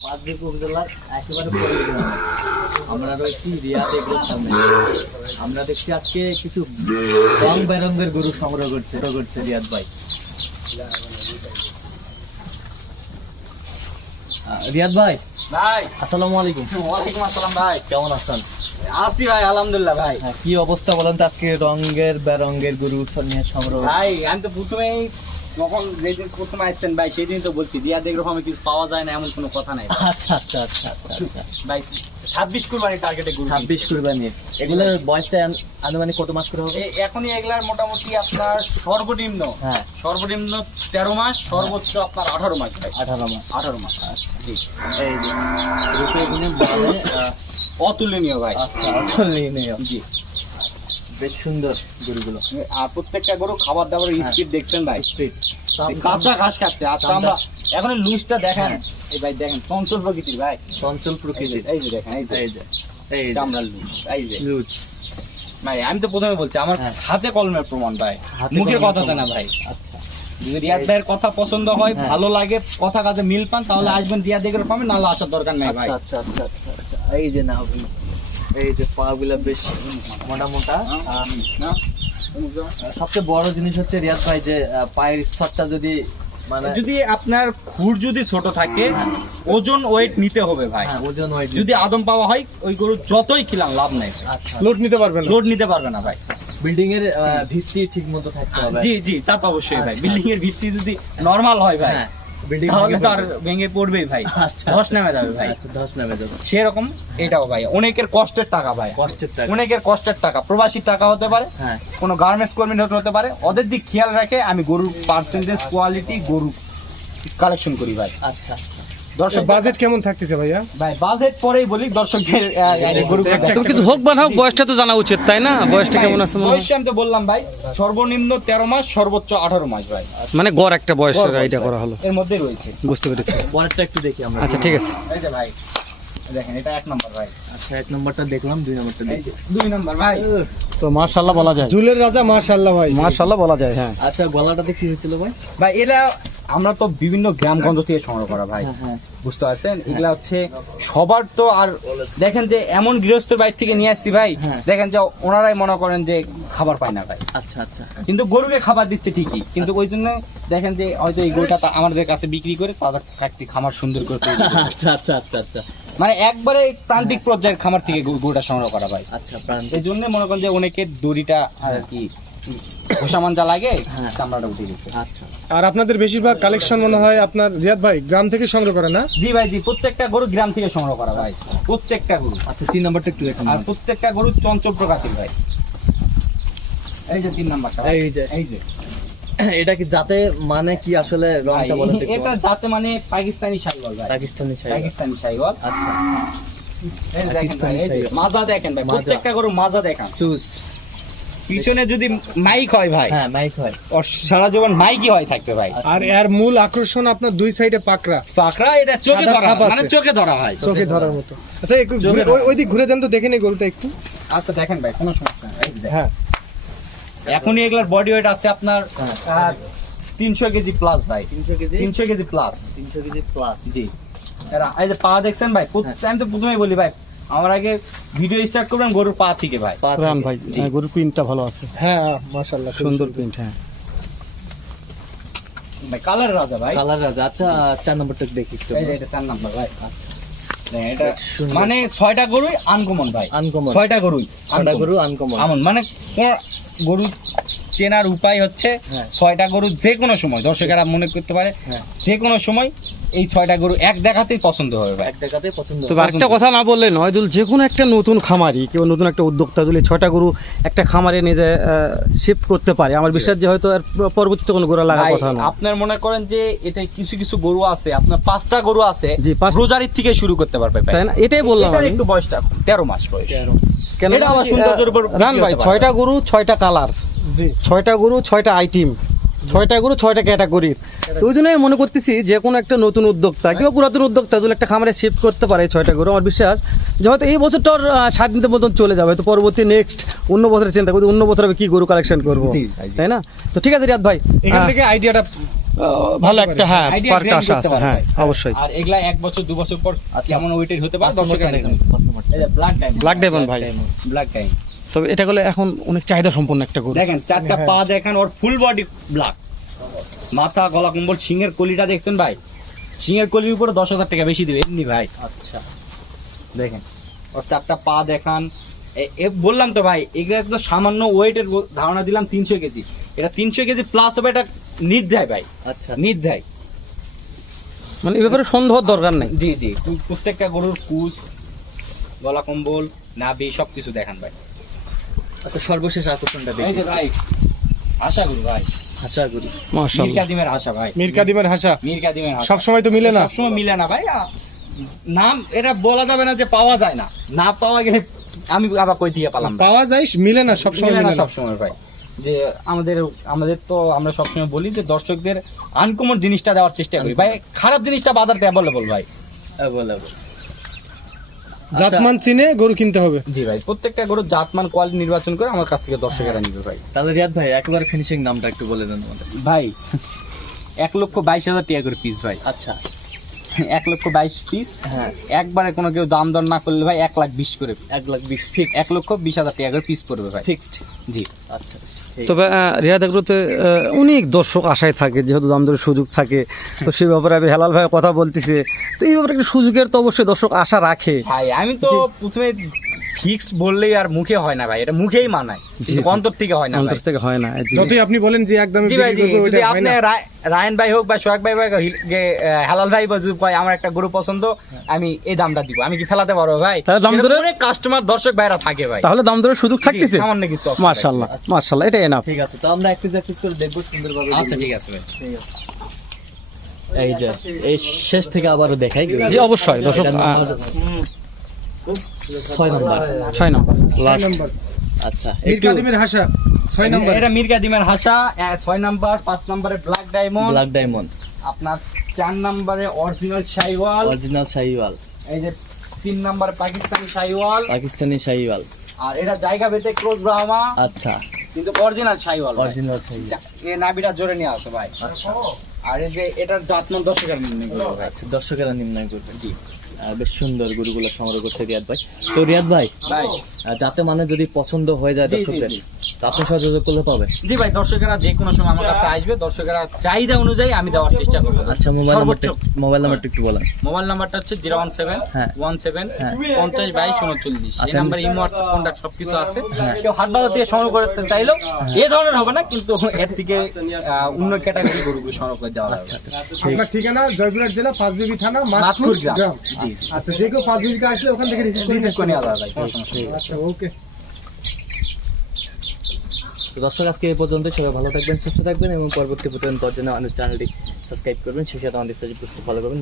পাঁচদিক উপজেলার একেবারে আমরা রয়েছি রিয়াদ এগুলোর সামনে। আমরা দেখছি আজকে কিছু রং বেরঙ্গের গরু সংগ্রহ করছে করছে রিয়াদ ভাই। রিয়াদ ভাই ভাই। আসসালামু আলাইকুম। ওয়ালাইকুম আসসালাম ভাই। কেমন আছেন? আসি ভাই আলহামদুলিল্লাহ ভাই। হ্যাঁ, কি অবস্থা বলেন তো আজকে রঙের বেরঙ্গের গরু নিয়ে সংগ্রহ? ভাই আমি তো প্রথমেই যখন যেদিন প্রথম আসছেন ভাই সেদিন তো বলছি দিয়া দেখো আমি কিছু পাওয়া যায় না এমন কোনো কথা নাই। আচ্ছা আচ্ছা আচ্ছা আচ্ছা আচ্ছা। ভাই ছাব্বিশ কুরবানি টার্গেটে গুরু ছাব্বিশ কুরবানি। এগুলোর বয়সটা আনুমানিক কত মাস করে হবে? এখনই এগুলার মোটামুটি আপনার সর্বনিম্ন হ্যাঁ। সর্বনিম্ন তেরো মাস সর্বোচ্চ আপনার আঠারো মাস ভাই। আঠারো মাস। আঠারো মাস। জি। এই যে অতুলনীয় ভাই। আচ্ছা অতুলনীয়। জি। বেশ সুন্দর গরুগুলো। আর প্রত্যেকটা গরু খাবার দাবার হ্যাঁ। স্পিড দেখছেন ভাই। স্পিড কাঁচা ঘাস খাচ্ছে। আচ্ছা আমরা এখন লুজটা দেখেন। হ্যাঁ। এই ভাই দেখেন চঞ্চল প্রকৃতির ভাই। চঞ্চল প্রকৃতির। এই যে দেখেন এই যে। এই যে চামড়ার লুজ এই যে। লুজ। ভাই আমি তো প্রথমে বলছি আমার হ্যাঁ। হাতে কলমের প্রমাণ ভাই। মুখের কলমের কথাতে না ভাই। আচ্ছা। যদি রিয়াদ ভাইয়ের কথা পছন্দ হয়। ভালো লাগে কথা কাজে মিল পান তাহলে আসবেন রিয়াদ দেখে পাবেন নাহলে আসার দরকার নাই ভাই আচ্ছা আচ্ছা আচ্ছা আচ্ছা আচ্ছা। এই যে না ভাই। এই যে পা গুলা বেশ মোটা মোটা। সবচেয়ে বড় জিনিস হচ্ছে রিয়াদ ভাই যে পায়ের স্তরটা যদি মানে যদি আপনার খুর যদি ছোট থাকে হ্যাঁ। ওজন ওয়েট নিতে হবে ভাই। হ্যাঁ, ওজন হয় যদি আদম পাওয়া হয় ওই গরু যতই খিলান লাভ নাই। আচ্ছা। লোড নিতে পারবেন লোড নিতে পারবে না ভাই। বিল্ডিং এর ভিত্তি ঠিক মতো থাকতে হবে। জি জি তা তো অবশ্যই ভাই। আচ্ছা। বিল্ডিং এর ভিত্তি যদি নরমাল হয় ভাই হ্যাঁ। তাহলে তো আর ভেঙে পড়বেই ভাই। আচ্ছা ধস নামে যাবে ভাই। আচ্ছা ধস নামে যাবে। সেরকম এটাও ভাই। অনেকের কষ্টের টাকা ভাই। কষ্টের টাকা। অনেকের কষ্টের টাকা। প্রবাসীর টাকা হতে পারে। হ্যাঁ। কোনো গার্মেন্টস কর্মী হতে পারে। ওদের দিক খেয়াল রাখে আমি গরুর পার্সেন্টেজ কোয়ালিটি গরু কালেকশন করি ভাই। আচ্ছা। দর্শক বাজেট কেমন থাকতেছে ভাইয়া? ভাই বাজেট পরেই বলি দর্শকদের একটা- কিছু হোক বা না হোক বয়সটা তো জানা উচিত তাই না? বয়সটা কেমন আছে? বয়সে আমি তো বললাম ভাই সর্বনিম্ন তেরো মাস সর্বোচ্চ আঠারো মাস ভাই। মানে গড় একটা বয়সের বয়স ভাই। করা হলো। এর মধ্যে রয়েছে। বুঝতে পেরেছি। পরেরটা একটু দেখি আমরা। আচ্ছা ঠিক আছে। এই যে ভাই দেখেন এটা এক নম্বর ভাই। আচ্ছা এক নম্বরটা দেখলাম দুই নম্বরটা দেখি। দুই নম্বর ভাই। তো মার্শাল্লাহ বলা যায়। ঝুলের রাজা মাশাআল্লাহ ভাই। মার্শাল্লাহ বলা যায় হ্যাঁ। আচ্ছা গলাটাতে কি হয়েছিল ভাই? ভাই এরা আমরা তো বিভিন্ন গ্রামগঞ্জ থেকে সংগ্রহ করা ভাই। হ্যাঁ হ্যাঁ। বুঝতে পারছেন? এগুলা হচ্ছে সবার তো আর দেখেন যে এমন গৃহস্থের বাইর থেকে নিয়ে আসছি ভাই। দেখেন যে ওনারাই মনে করেন যে খাবার পায় না ভাই। আচ্ছা আচ্ছা। কিন্তু গরুকে খাবার দিচ্ছে ঠিকই। কিন্তু ওই জন্য দেখেন যে হয়তো এই গরুটা আমাদের কাছে বিক্রি করে তাদের একটি খামার সুন্দর করে। আচ্ছা আচ্ছা আচ্ছা আচ্ছা। মানে একবারে প্রান্তিক পর্যায়ের খামার থেকে গরু- গরুটা সংগ্রহ করা ভাই। আচ্ছা প্রাণ এই জন্য মনে করেন যে অনেকের দড়িটা আর কি ঘোষামান যা লাগে হ্যাঁ। চামড়াটা উঠে গেছে আচ্ছা। আর আপনাদের বেশিরভাগ কালেকশন মনে হয় আপনার রিয়াদ ভাই গ্রাম থেকে সংগ্রহ করে না? জি ভাই জি প্রত্যেকটা গরু গ্রাম থেকে সংগ্রহ করা ভাই প্রত্যেকটা গরু। আচ্ছা তিন নম্বরটা একটু দেখুন আর প্রত্যেকটা গরু চঞ্চল প্রকৃতির ভাই। এই যে তিন নাম্বারটা এই যে। এই যে। এটা কি যাতে মানে কি আসলে রংটা বলে এটা যাতে মানে পাকিস্তানি শাইওয়াল ভাই। পাকিস্তানি শাড়ি পাকিস্তানি শাইওয়াল আচ্ছা। দেখেন ভাই, এই মাজা দেখেন ভাই প্রত্যেকটা গরু মাজা দেখান। চুজ পিছনে যদি মাইক হয় ভাই হ্যাঁ মাইক হয়। সারা জীবন মাইকই হয় থাকবে ভাই। আর এর মূল আকর্ষণ আপনার দুই সাইডে পাকড়া। পাকড়া এটা চোখে ধরা মানে চোখে ধরা হয়। চোখে ধরার মতো। আচ্ছা একটু ওই- দিক ঘুরে দেন তো দেখে নেই গরুটা একটু। আচ্ছা দেখেন ভাই কোনো সমস্যা নেই এই দেখেন। হ্যাঁ। এখনই এগুলার বডি ওয়েট আছে আপনার হ্যাঁ। তিনশো কেজি প্লাস ভাই। তিনশো কেজি? তিনশো কেজি প্লাস তিনশো কেজি প্লাস জি। এই যে পা দেখছেন ভাই আমি তো প্রথমেই বলি ভাই আমার আগে ভিডিও স্টার্ট করবেন গরুর পা থেকে ভাই। পা ভাই। হ্যাঁ, গরুর প্রিন্টটা ভালো আছে। হ্যাঁ মাশাআল্লাহ সুন্দর প্রিন্ট হ্যাঁ। ভাই কালার রাজা ভাই। কালার রাজা আচ্ছা চার নম্বরটা দেখি একটু। এই যে এটা চার নাম্বার ভাই আচ্ছা। এটা মানে ছয়টা গরুই আনকমন ভাই। আনকমন ছয়টা গরুই ছয়টা। গরু আনকমন আমন মানে গরু চেনার উপায় হচ্ছে হ্যাঁ। ছয়টা গরু যে কোনো সময় দর্শকেরা মনে করতে পারে হ্যাঁ। যে কোনো সময় এই ছয়টা গরু এক দেখাতেই পছন্দ হবে এক দেখাতে পছন্দ তবে একটা কথা না বললে নয় দুল যে কোনো একটা নতুন খামারি কেউ নতুন একটা উদ্যোক্তা যদি ছয়টা গরু একটা খামারে নিজে শিফট করতে পারে। আমার বিশ্বাস যে হয়তো আর পরবর্তীতে কোনো গরু লাগার কথা না আপনার মনে করেন যে এটা কিছু কিছু গরু আছে আপনার পাঁচটা গরু আছে জি, পাঁচ- রোজারির থেকে শুরু করতে পারবে তাই না? এটাই বললাম আমি। একটু বয়সটা তেরো মাস বয়স। কেন এটা আমার সৌন্দর্যের উপর রান ভাই ছয়টা গরু ছয়টা কালার। জি। ছয়টা গরু ছয়টা আইটেম ছয়টা গরু ছয়টা ক্যাটাগরির তো ওই জন্য মনে করতেছি যে কোনো একটা নতুন উদ্যোক্তা কিংবা পুরাতন উদ্যোক্তা যদি একটা খামারে শিফট করতে পারে ছয়টা গরু আমার বিশ্বাস যে হয়তো এই বছরটার সাত দিনের মতন চলে যাবে। তো পরবর্তী নেক্সট অন্য বছরের চিন্তা করছি অন্য বছর কি গরু কালেকশন করব। তাই না? তো ঠিক আছে রিয়াদ ভাই এখান থেকে আইডিয়াটা ভালো একটা হ্যাঁ পার্ক আশা আছে হ্যাঁ অবশ্যই। আর এগুলা এক বছর দু বছর পর আচ্ছা। কেমন ওয়েটের হতে পারে? দর্শকেরা ব্ল্যাক ডায়মন্ড ভাই। ব্ল্যাক ডায়মন্ড তবে এটা গেলে এখন অনেক চাহিদা সম্পন্ন একটা গরু। দেখেন চারটা পা দেখেন ওর ফুল বডি ব্ল্যাক মাথা গলা কম্বল সিংহের কলিটা দেখছেন ভাই? সিংহের কলির উপরে দশ হাজার টাকা বেশি দেবে এমনি ভাই। আচ্ছা। দেখেন ওর চারটা পা দেখান। এ- এ বললাম তো ভাই এগুলো তো সামান্য ওয়েটের ধারণা দিলাম তিনশো কেজি। এটা তিনশো কেজি প্লাস হবে এটা নির্ধায় ভাই। আচ্ছা। নির্ধায়। মানে এই ব্যাপারে সন্দেহ দরকার নাই। জি জি। প্রত্যেকটা গরুর কুচ গলা কম্বল নাভি সবকিছু দেখান ভাই। আচ্ছা সর্বশেষ আকর্ষণটা এই দেখি যে ভাই আশা করি ভাই। আশা করি মাশাআল্লাহ। কাদিমের আশা ভাই। মীর হাসা। মীর কাদিমের আশা তো মিলে না। সবসময় মিলে না ভাই। নাম এটা বলা যাবে না যে পাওয়া যায় না। না পাওয়া গেলে আমি আবার কই দিয়ে পালাম পাওয়া যায় মিলে না সব সময় মিলে না। সবসময় ভাই। যে আমাদের আমাদের তো আমরা সবসময় বলি যে দর্শকদের আনকমন জিনিসটা দেওয়ার চেষ্টা করি। ভাই খারাপ জিনিসটা বাজারটা অ্যাভেলেবল ভাই। অ্যাভেলেবল জাতমান চিনে গরু কিনতে হবে। জি ভাই প্রত্যেকটা গরু জাতমান কোয়ালিটি নির্বাচন করে আমার কাছ থেকে দর্শকেরা নিবে ভাই। তাহলে রিয়াদ ভাই একবার ফিনিশিং নামটা একটু বলে দেন আমাদের। ভাই এক লক্ষ বাইশ হাজার টাকা করে পিস ভাই। আচ্ছা। এক লক্ষ বাইশ পিস হ্যাঁ। একবারে কোনো কেউ দাম দর না করলে ভাই এক লাখ বিশ করে এক লাখ বিশ। ফিক্স এক লক্ষ বিশ হাজার টাকা করে পিস পড়বে ভাই। ফিক্সড জি। আচ্ছা তবে আহ, রিয়াদ অনেক দর্শক আশায় থাকে যেহেতু দাম দরের সুযোগ থাকে তো সেই ব্যাপারে আমি হেলাল ভাই কথা বলতেছে। তো এই ব্যাপারে একটা সুযোগের তো অবশ্যই দর্শক আশা রাখে। ভাই আমি তো প্রথমে ফিক্স বললেই আর মুখে হয় না ভাই এটা মুখেই মানায় অন্তর থেকে হয় না অন্তর থেকে হয় না যতই আপনি বলেন যে একদম জি ভাই যদি আপনি রায়ন ভাই হোক বা সোহাগ ভাই বা হিল- হালাল ভাই বা কয় আমার একটা গরু পছন্দ আমি এই দামটা দিব। আমি কি ফেলাতে পারব ভাই? তাহলে দাম ধরে- অনেক কাস্টমার দর্শক ভাইরা থাকে ভাই। তাহলে দাম দরের সুযোগ থাকতেছে। সামান্য কিছু অফার মার্শাল্লাহ মার্শাল্লাহ এটা এনাফ ঠিক আছে তো আমরা এক পিস এক পিস করে দেখব সুন্দরভাবে আচ্ছা ঠিক আছে ভাই। ঠিক আছে এই যে এই শেষ থেকে আবারও দেখাই। জি অবশ্যই দর্শক ছয় নম্বর। ছয় নম্বর। নম্বর। আচ্ছা একটু হাসা ছয় নম্বর। এটা হাসা ছয় নাম্বার পাঁচ নাম্বারে ব্ল্যাক ডায়মন্ড ব্ল্যাক ডায়মন্ড আপনার চার নাম্বারে অরিজিনাল শাইওয়াল অরিজিনাল শাহিওয়াল এই যে তিন নাম্বারে পাকিস্তানি শাইওয়াল পাকিস্তানি শাহিওয়াল আর এটা জায়গা বেতে ক্রোজ ব্রাহ্মা আচ্ছা। কিন্তু অরিজিনাল শাইওয়াল। অরিজিনাল শাহিওয়াল যা- এ নাবিটা জোরে নিয়ে আসো ভাই। আচ্ছা। আর এই যে এটার জাতমান দর্শকের নির্ণয় করব ভাই আচ্ছা দর্শকেরা নির্ণয় করবেন জি। বেশ সুন্দর গরুগুলো সংগ্রহ করছে রিয়াদ ভাই। তো রিয়াদ ভাই যাতে মানে যদি পছন্দ হয়ে যায় দর্শকদের আপনি সহযোগ করলে পাবে। জি ভাই দর্শকেরা যে কোনো সময় আমার কাছে আসবে দর্শকেরা চাহিদা অনুযায়ী আমি দেওয়ার চেষ্টা করব। আচ্ছা মোবাইল নাম্বারটা মোবাইল নাম্বারটা একটু বলেন। মোবাইল নাম্বারটা হচ্ছে জিরো ওয়ান সেভেন হ্যাঁ। ওয়ান সেভেন হ্যাঁ। পঞ্চাশ বাইশ উনচল্লিশ। এই আচ্ছা, নাম্বারে ইমো হোয়াটসঅ্যাপ কন্ট্যাক্ট সবকিছু আছে। কেউ হাট বাজার থেকে সংগ্রহ করতে চাইলেও এই ধরনের হবে না কিন্তু এর থেকে অন্য ক্যাটাগরি গরুগুলো সংগ্রহ করে দেওয়া হবে। আপনার ঠিকানা জয়পুরহাট জেলা পাঁচবিবি থানা মাতপুর গ্রাম। জি আচ্ছা যে কেউ পাঁচবিবিতে আসলে ওখান থেকে রিসিভ করে নিয়ে নেওয়া যাবে ভাই। আচ্ছা ওকে। দর্শক, আজকে এই পর্যন্ত সবাই ভালো থাকবেন, সুস্থ থাকবেন এবং পরবর্তী পর্যন্ত আমাদের চ্যানেলটি সাবস্ক্রাইব করবেন। সেই সাথে আমাদের ফলো করবেন।